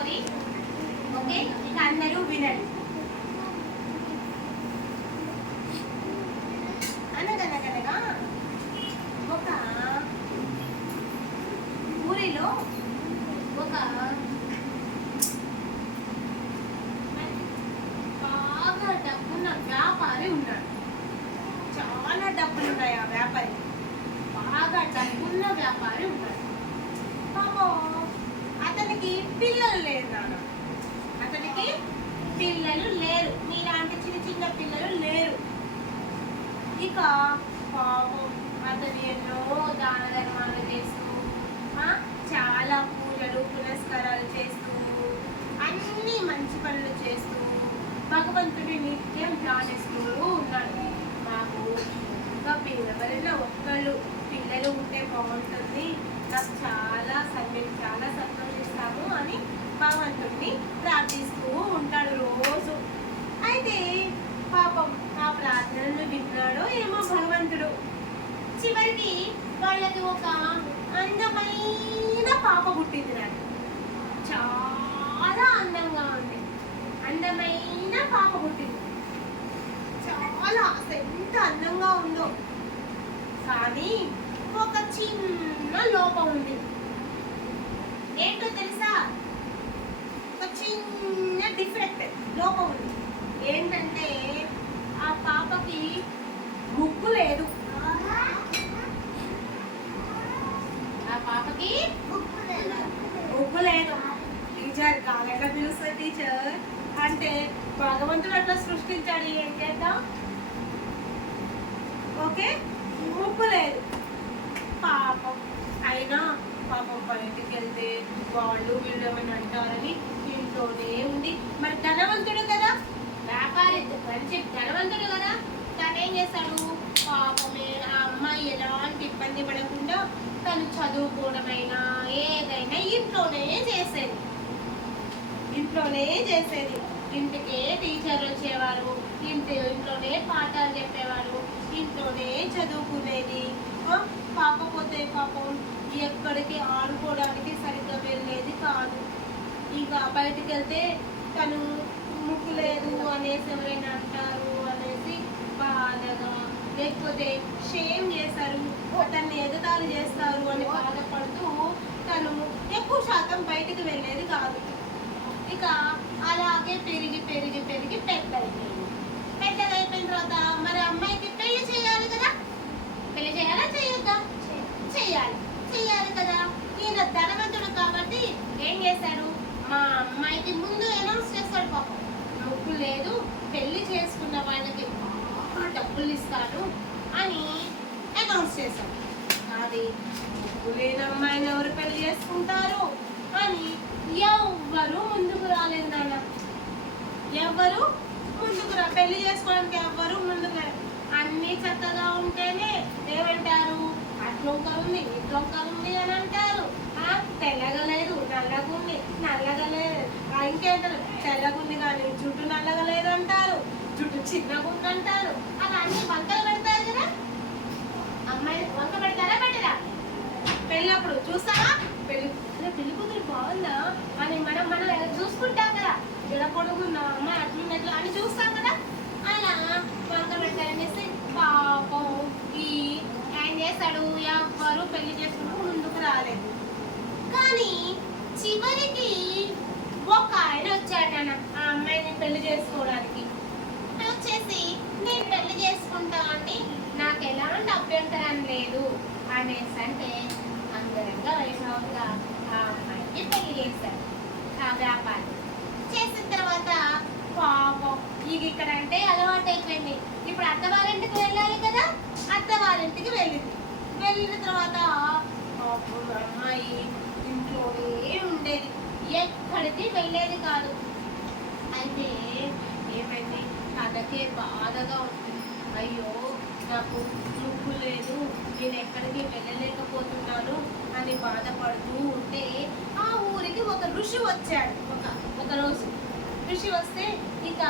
Story. Okay, ఇక అందరూ వినండి. అనగనగనగా ఒక ఊరిలో ఒక బాగా డబ్బున్న వ్యాపారి ఉన్నాడు. చాలా డబ్బులు ఉన్నాయి ఆ వ్యాపారి. బాగా డబ్బున్న వ్యాపారి ఉన్నాడు. పాపం అతనికి పిల్లలు లేరు నాన్న. అతనికి పిల్లలు లేరు. మీలాంటి చిన్న చిన్న పిల్లలు లేరు. ఇక పాపం అతను ఎన్నో దాన ధర్మాలు చేస్తూ చాలా పూజలు పునస్కారాలు చేస్తూ అన్ని మంచి పనులు చేస్తూ భగవంతుడి నిత్యం ధ్యానిస్తూ ఉన్నాడు. మాకు ఇంకా ఎవరైనా ఒక్కళ్ళు పిల్లలు ఉంటే బాగుంటుంది, నాకు మేము చాలా సంతోషిస్తాము అని భగవంతుడిని ప్రార్థిస్తూ ఉంటాడు రోజు. అయితే పాపం ఆ ప్రార్థనలు విన్నాడో ఏమో భగవంతుడు. చివరికి వాళ్ళకి ఒక అందమైన పాప పుట్టింది. నాకు చాలా అందంగా ఉంది. అందమైన పాప పుట్టింది. చాలా ఎంత అందంగా ఉందో. కానీ ఒక చిన్న లోపం ఉంది. ఏంటో తెలుసా? ఒక చిన్న డిఫెక్ట్ లోపం ఉంది. ఏంటంటే ఆ పాపకి ముక్కు లేదు. ఆ పాపకి ముక్కు లేదు. టీచర్ కాగట్లా పిలుస్తుంది. టీచర్ అంటే భగవంతుడు అట్లా సృష్టించాడు. ఏం చేద్దాం? ఓకే, ముక్కు లేదు పాపం. అయినా పాపం బయటికి వెళ్తే వాళ్ళు వీళ్ళు ఏమైనా అంటారని ఇంట్లోనే ఉంది. మరి ధనవంతుడు కదా, వ్యాపారి ధనవంతుడు కదా, తను ఏం చేస్తాడు? పాపమే ఆ అమ్మాయి ఎలాంటి ఇబ్బంది పడకుండా తను చదువుకోవడమైనా ఏదైనా ఇంట్లోనే చేసేది. ఇంటికే టీచర్ వచ్చేవారు, ఇంట్లోనే పాఠాలు చెప్పేవారు, ఇంట్లోనే చదువుకునేది. పాపపోతే పాపం ఎక్కడికి ఆడుకోవడానికి సరిగ్గా వెళ్ళేది కాదు. ఇక బయటికి వెళ్తే తను ముక్కు లేదు అనేసి ఎవరైనా అంటారు అనేసి బాధగా, లేకపోతే షేమ్ చేస్తారు, తన్ని ఎగతాళి చేస్తారు అని బాధపడుతూ తను ఎక్కువ శాతం బయటికి వెళ్ళేది కాదు. ఇక అలాగే పెరిగి పెరిగి పెరిగి పెద్దయిపోయింది. పెద్దగా అయిపోయిన తర్వాత మరి అమ్మాయికి పెళ్లి చేయాలి కదా. పెళ్లి చేయాలా చేయొద్దా? చెయ్యాలి కదా. ఈయన ధనవంతుడు కాబట్టి ఏం చేశాడు? మా అమ్మాయికి ముందు అనౌన్స్ చేస్తాడు. పాపం ముక్కు లేదు, పెళ్లి చేసుకున్న వాళ్ళకి డబ్బులు ఇస్తాను అని అనౌన్స్ చేశాడు. అది ముక్కు లేని అమ్మాయిని ఎవరు పెళ్లి చేసుకుంటారు అని ఎవ్వరు ముందుకు రాలేదు నాన్న. పెళ్లి చేసుకోవడానికి ఎవ్వరు ముందుకు. అన్ని చక్కగా ఉంటేనే ఏమంటారు? అట్లొక్క ఉంది ఇట్లొక్క ఉంది అని అంటారు. తెల్లగా లేదు, నల్లగుంది, నల్లగా లేదు, ఇంకేంటారు? తెల్లగుంది కానీ జుట్టు నల్లగా లేదు అంటారు, జుట్టు చిన్నగా ఉంది అంటారు. అలా అన్ని వంకలు పెడతారు కదా. అమ్మాయి వంక పెడతారా పెట్టరా? పెళ్ళప్పుడు చూస్తావా? పెళ్లి కూతురు బాగుందా అని మనం చూసుకుంటాం కదా. ఇలా పొడుగుందా అమ్మాయి, అట్లున్నట్లు అని చూస్తాం కదా. అలా వంక పెడతారనేసి పాపం ఆయన చేస్తాడు. ఎవ్వరు పెళ్లి చేసుకుంటూ ముందుకు రాలేదు. కానీ చివరికి ఒక ఆయన వచ్చాడన్న ఆ అమ్మాయిని పెళ్లి చేసుకోవడానికి. వచ్చేసి నేను పెళ్లి చేసుకుంటా అండి, నాకు ఎలాంటి అభ్యంతరం లేదు అనేసి అంటే అంగరంగా వైభవంగా ఆ అమ్మాయికి పెళ్లి చేశారు ఆ వ్యాపారి. చేసిన తర్వాత పాపం ఇక్కడ అంటే అలవాటు అయిపోయింది. ఇప్పుడు అత్తవారింటికి వెళ్ళాలి కదా. అత్తవారింటికి వెళ్ళిన తర్వాత పాపం అమ్మాయి ఇంట్లోనే ఉండేది, ఎక్కడికి వెళ్ళేది కాదు. అయితే ఏమైంది? తనకే బాధగా ఉంటుంది. అయ్యో నాకు ముక్కు లేదు, నేను ఎక్కడికి వెళ్ళలేకపోతున్నాను అని బాధపడుతూ ఉంటే ఆ ఊరికి ఒక ఋషి వచ్చాడు. ఒక రోజు ఋషి వస్తే ఇక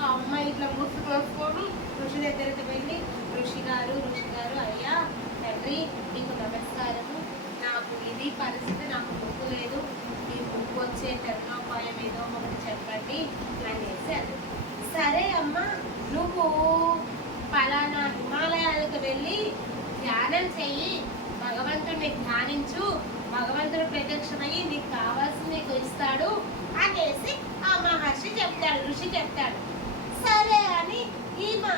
ఆ అమ్మాయి ఇట్లా ముక్కు కోసుకొని ఋషి దగ్గరికి వెళ్ళి, ఋషి గారు అయ్యా తండ్రి మీకు నమస్కారము, నాకు ఇది పరిస్థితి, నాకు ముక్కు లేదు, ఈ ముక్కు వచ్చే టైంలో ఉపాయం ఏదో ఒకటి చెప్పండి అనేసి అన్నది. సరే అమ్మ, నువ్వు పలానా హిమాలయాలకు వెళ్ళి ధ్యానం చెయ్యి, భగవంతుడిని ధ్యానించు, భగవంతుడు ప్రత్యక్షమయ్యి నీకు కావాల్సింది నీకు ఇస్తాడు అనేసి ఆ మహర్షి చెప్తాడు, ఋషి చెప్తాడు. సరే అని ఈమె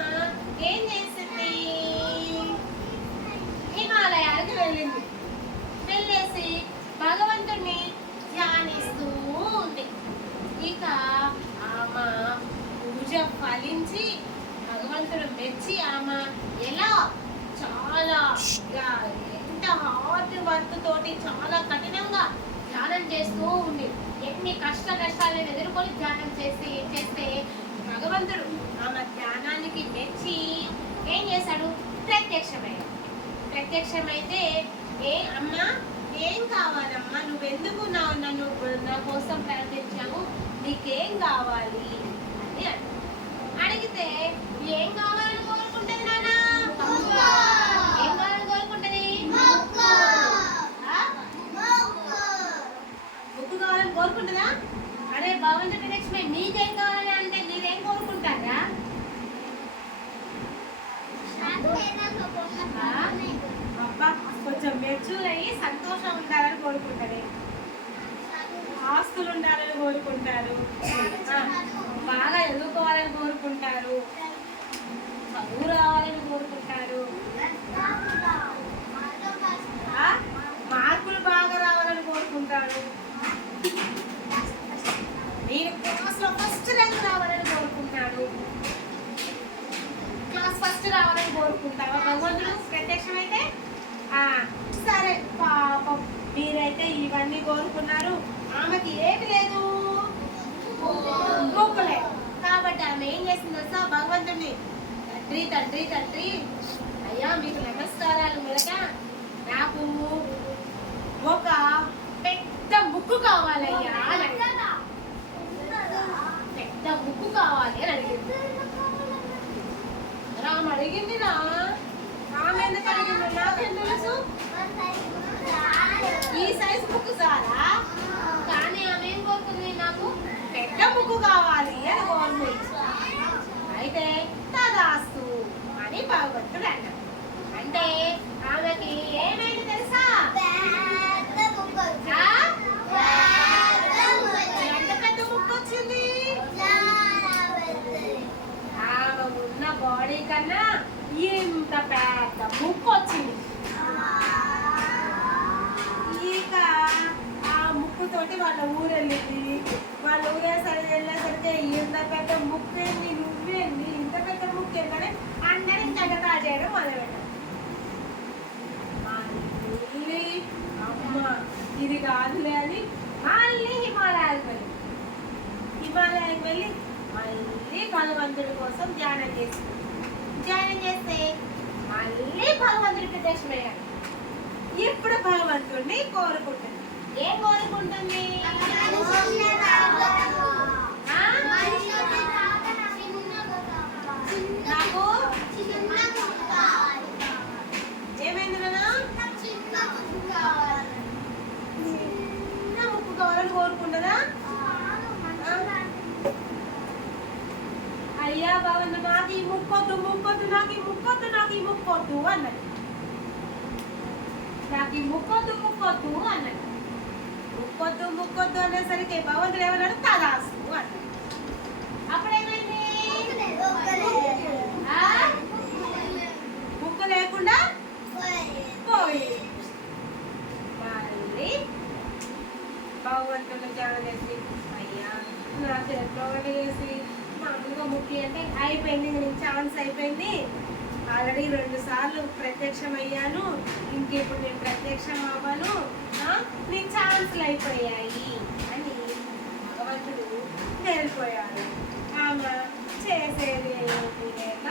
ఏం చేసింది, హిమాలయాలకు వెళ్ళింది. వెళ్ళేసి భగవంతుడిని ధ్యానిస్తూ ఉంది. ఇక ఆమె పూజ ఫలించి భగవంతుడు మెచ్చి ఆమె ఎలా చాలా ఎంత హార్డ్ వర్క్ తోటి చాలా కఠినంగా ధ్యానం చేస్తూ ఉంది. ఎన్ని కష్టాలను ఎదుర్కొని ధ్యానం చేస్తే భగవంతుడు ఆమె ధ్యానానికి మెచ్చి ఏం చేశాడు, ప్రత్యక్షమైతే ఏ అమ్మా ఏం కావాలమ్మా, నువ్వెందుకు నన్ను నా కోసం ప్రార్థించావు, నీకేం కావాలి అని అడిగితే ఏం కావాలని కోరుకుంటుంది నాన్న, ఏం కావాలని కోరుకుంటుంది, బుక్ కావాలని కోరుకుంటుందా? అరే భగవంతుడి ప్రత్యక్షమై నీకేం కావాలని అంటే మీరేం కోరుకుంటారా? అబ్బా కొంచెం మెచ్యూర్ అయ్యి సంతోషం ఉండాలని కోరుకుంటారు, ఆస్తులు ఉండాలని కోరుకుంటారు, బాగా ఎదుర్కోవాలని కోరుకుంటారు, చదువు రావాలని కోరుకుంటారు, మార్కులు బాగా రావాలని కోరుకుంటారు, నేను క్లాస్లో ఫస్ట్ ర్యాంక్ రావాలని కోరుకుంటాడు, క్లాస్ ఫస్ట్ రావాలని కోరుకుంటావా? భగవంతుడు ప్రత్యక్షమైతే సరే పాపం మీరైతే ఇవన్నీ కోరుకున్నారు, ఆమెకి ఏమి లేదు, మొక్కులే. కాబట్టి ఆమె ఏం చేసింది తెలుసా, భగవంతుడిని తండ్రి తండ్రి తండ్రి అయ్యా మీకు నమస్కారాలు మెలక, నాకు ఒక పెద్ద ముక్కు కావాలయ్యా, పెద్ద ముక్కు కావాలి అని అడిగింది. ఆమె అడిగింది నా, ఆమె ఎందుకు అడిగింది నాకేం తెలుసు, ఈ సైజు ముక్కు సారా, కానీ ఆమె ఏం కోరుకుంది, నాకు పెద్ద ముక్కు కావాలి అని కోరుకుంది. అయితే తదాస్తు అని భగవంతుడు అన్నాడు. అంటే ఆమెకి ఏమైంది తెలుసా, ఎంత పెద్ద ముక్కు వచ్చింది, ఆమె ఉన్న బాడీ కన్నా ఇంత పెద్ద ముక్కు వచ్చింది. ఇక ఆ ముక్కుతోటి వాళ్ళ ఊరు వెళ్ళింది. వాళ్ళ వెళ్ళేసరికి ఇంత పెద్ద ముక్కు ఏంది, నువ్వేంది ఇంత పెద్ద ముక్కు ఏంటని అందరూ చక్కగా చేయడం మొదలుపెట్టారు. మళ్ళీ అమ్మ ఇది కాదులే అని మళ్ళీ హిమాలయాలకు వెళ్ళి మళ్ళీ భగవంతుడి కోసం ధ్యానం చేసింది. ధ్యానం చేస్తే మళ్ళీ భగవంతుడి ప్రత్యక్షమయ్యాడు. ఇప్పుడు భగవంతుడిని కోరుకుంటుంది. ఏం కోరుకుంటుంది, నాకు ఏమైంది నాన్న, చిన్న ముక్కు కావాలని కోరుకుంటుందా? అయ్యా భగవంతుడు నాకు ఈ ముక్కొద్దు ముక్కొద్దు, నాకు ఈ ముక్కొద్దు, నాకు ఈ ముక్కొద్దు అన్నది. నాకు ఈ ముక్కొద్దు ముక్కొద్దు అన్నది. ముక్కొద్దు ముక్కొద్దు అనేసరికి భగవంతుడు ఏమన్నాడు, తదాస్తు అన్నాడు. అప్పుడేమైంది, ముక్కు లేకుండా పోయి మళ్ళీ భగవంతుడు ధ్యానం చేసి అయ్యా నా చేతిలో వేసి మామూలుగా ముక్కి అంటే అయిపోయింది, నీకు ఛాన్స్ అయిపోయింది, ఆల్రెడీ 2 సార్లు ప్రత్యక్షమయ్యాను, ఇంకెప్పుడు నేను ప్రత్యక్షం అవ్వను, నీ ఛాన్స్లు అయిపోయాయి అని భగవంతుడు వెళ్ళిపోయాడు. ఆమె చేసేది లేక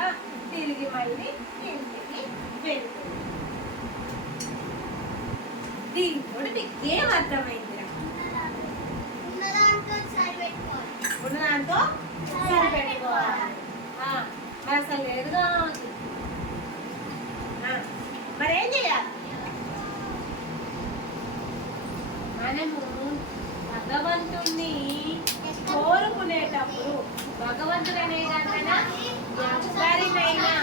తిరిగి మళ్ళీ ఇంటికి వెళ్ళిపోయింది. దీంతో మీకు ఏం అర్థమైందిరా, ఉన్నదాంతో సరిపెట్టుకోవాలి. మరి అసలు లేదుగా మరేం చేయాలి, మనము భగవంతుణ్ణి భగవంతుడు అనేదాకనా ఎవరినైనా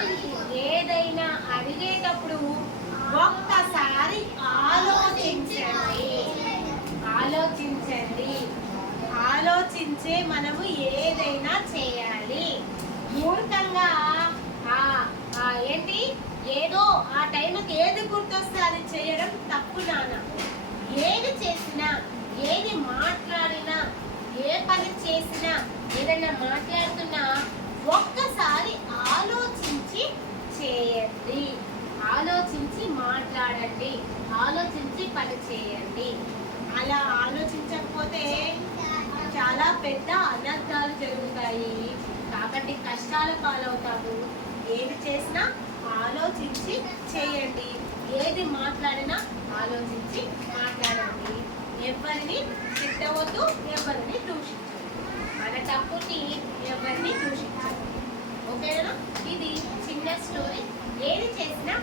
ఏదైనా అడిగేటప్పుడు ఒక్కసారి ఆలోచించండి. ఆలోచించే మనము ఏదైనా చేయాలి. మూర్ఖంగా ఏంటి ఏదో ఆ టైంకి ఏది గుర్తొస్తే అది చేయడం తప్పు నాన్న. ఏది చేసినా, ఏది మాట్లాడినా, ఏ పని చేసినా, ఏదైనా మాట్లాడుతున్నా ఒక్కసారి ఆలోచించి చేయండి. ఆలోచించి మాట్లాడండి. ఆలోచించి పని చేయండి. అలా ఆలోచించకపోతే చాలా పెద్ద అనర్థాలు జరుగుతాయి. కాబట్టి కష్టాల పాలవుతాము. ఏది చేసినా ఆలోచించి చేయండి. ఏది మాట్లాడినా ఆలోచించి మాట్లాడండి. ఎవరిని తిట్టవద్దు, ఎవరిని దూషించవద్దు. మన తప్పుని ఎవరిని దూషించవద్దు. ఓకేనా? ఇది చిన్న స్టోరీ. ఏది చేసినా